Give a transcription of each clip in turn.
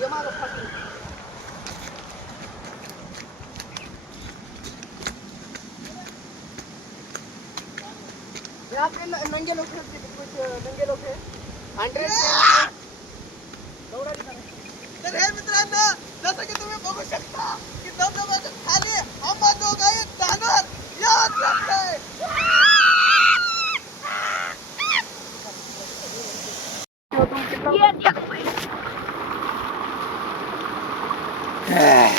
ये मागं फाटली. ये आपले नंगे लोक हैं, कुछ नंगे लोक हैं. 100 तर हे मित्रांनो, जसं की तुम्ही बघू शकता की धबधब्याच्या खाली आम्हा दोघांही धानवर यावंच लागतंय.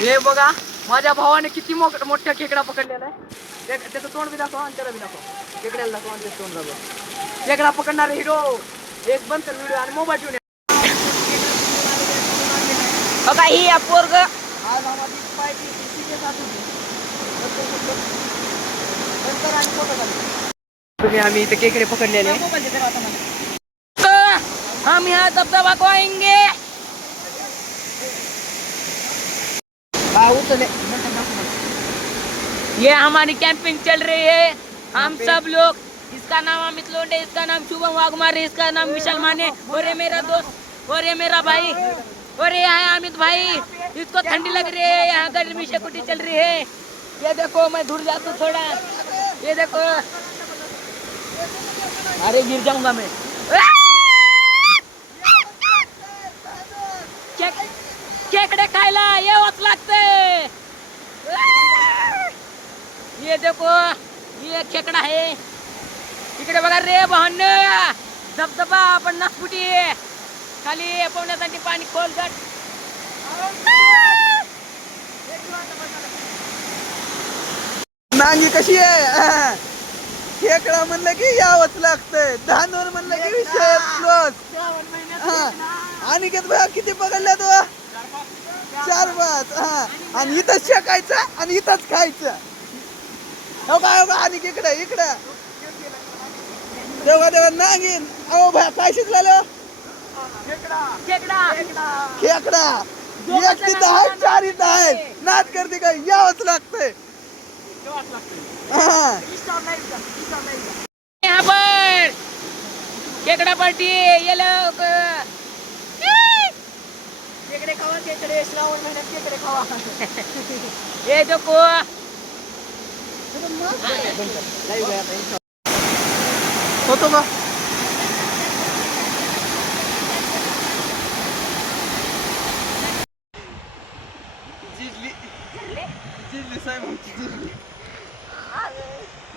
हे बघा माझ्या भावाने किती मोठा खेकडा पकडलेला आहे. त्याचं तोंड बी दाखवा आणि त्याला बी दाखवा. खेकड्याला दाखवा आणि त्याचं तोंड दाखवा. खेकडा पकडणारे हिरो एक बंद कर व्हिडिओ आणि मोबाईल ठेवून बघा ही पोरग आज आम्हाला पाहिजे तिथे साधू नंतर आणि फोटो काढू. आम्ही इथे खेकडे पकडलेले. हम यहाँ दबदबा को आएंगे. ये हमारी कैंपिंग चल रही है. हम सब लोग, इसका नाम अमित लोंडे, इसका नाम शुभम वाघमारे, इसका नाम विशाल माने, और ये मेरा दोस्त और ये मेरा भाई और ये है अमित भाई. इसको ठंडी लग रही है, यहाँ गर्मी से कुटी चल रही है. ये देखो मैं दूर जाता थोड़ा. ये देखो अरे गिर जाऊंगा मैं. खेकडे खायला यावंच लागते. ये देखो ये खेकडा आहे. इकडे बघा रे भावंड, धबधबा पन्नास फुटी खाली पोहण्यासाठी पाणी खोलगट. नांगी कशी आहे. खेकडा म्हणलं की यावंच लागतंय. धानवर म्हणलं की विषय क्लोज. आणि किती पकडल्या तू. 4-5. आणि इथंच शेकायचं आणि इथंच खायचं. हो का आणि इकडे देवा नांगीन. अहो भया काय शिकलेलो. खेकडा एक तिथं आहे, 4 इथं आहे. नाद करते काय यावंच लागतंय. यहाँ पर खेकडा पार्टी. ये लोग खेकडे खावा. खेकडे श्रावण महिन्यात खेकडे खावा. ये देखो होतो का. जिरली साहेब जिरली.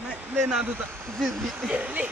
नाही लय नाद होता. जिरली.